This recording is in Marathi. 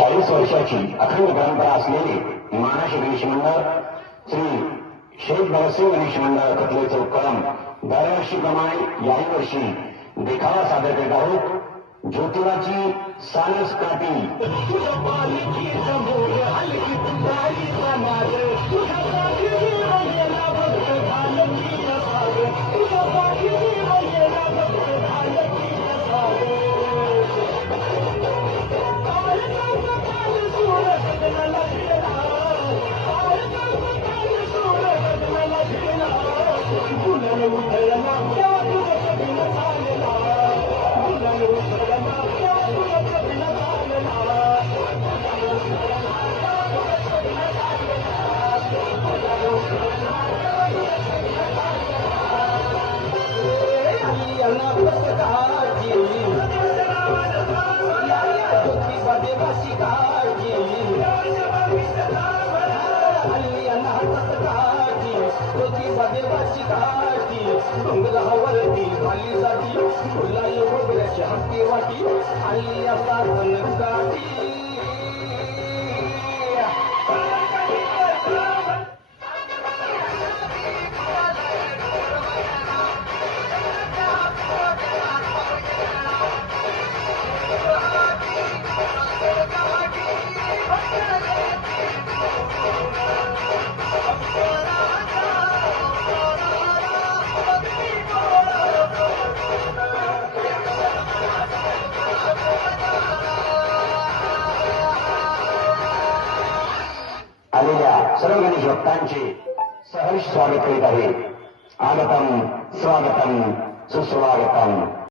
40 वर्षाची अखंड परंपरा असलेले मानाशी गणेश मंडळ श्री शेख भगतसिंग गणेश मंडळ कथले चौक कळंब दरवर्षीप्रमाणे याही वर्षी देखावा सादर करीत आहोत। ज्योतिबाची सानस काठी डोंगरावरती खाली जाती फुलाय वगैरेची हत्ती वाटी आणि असा काठी आलेल्या सर्व गणेश भक्तांचे सहर्ष स्वागत करीत आहे। आगतम स्वागतम सुस्वागतम।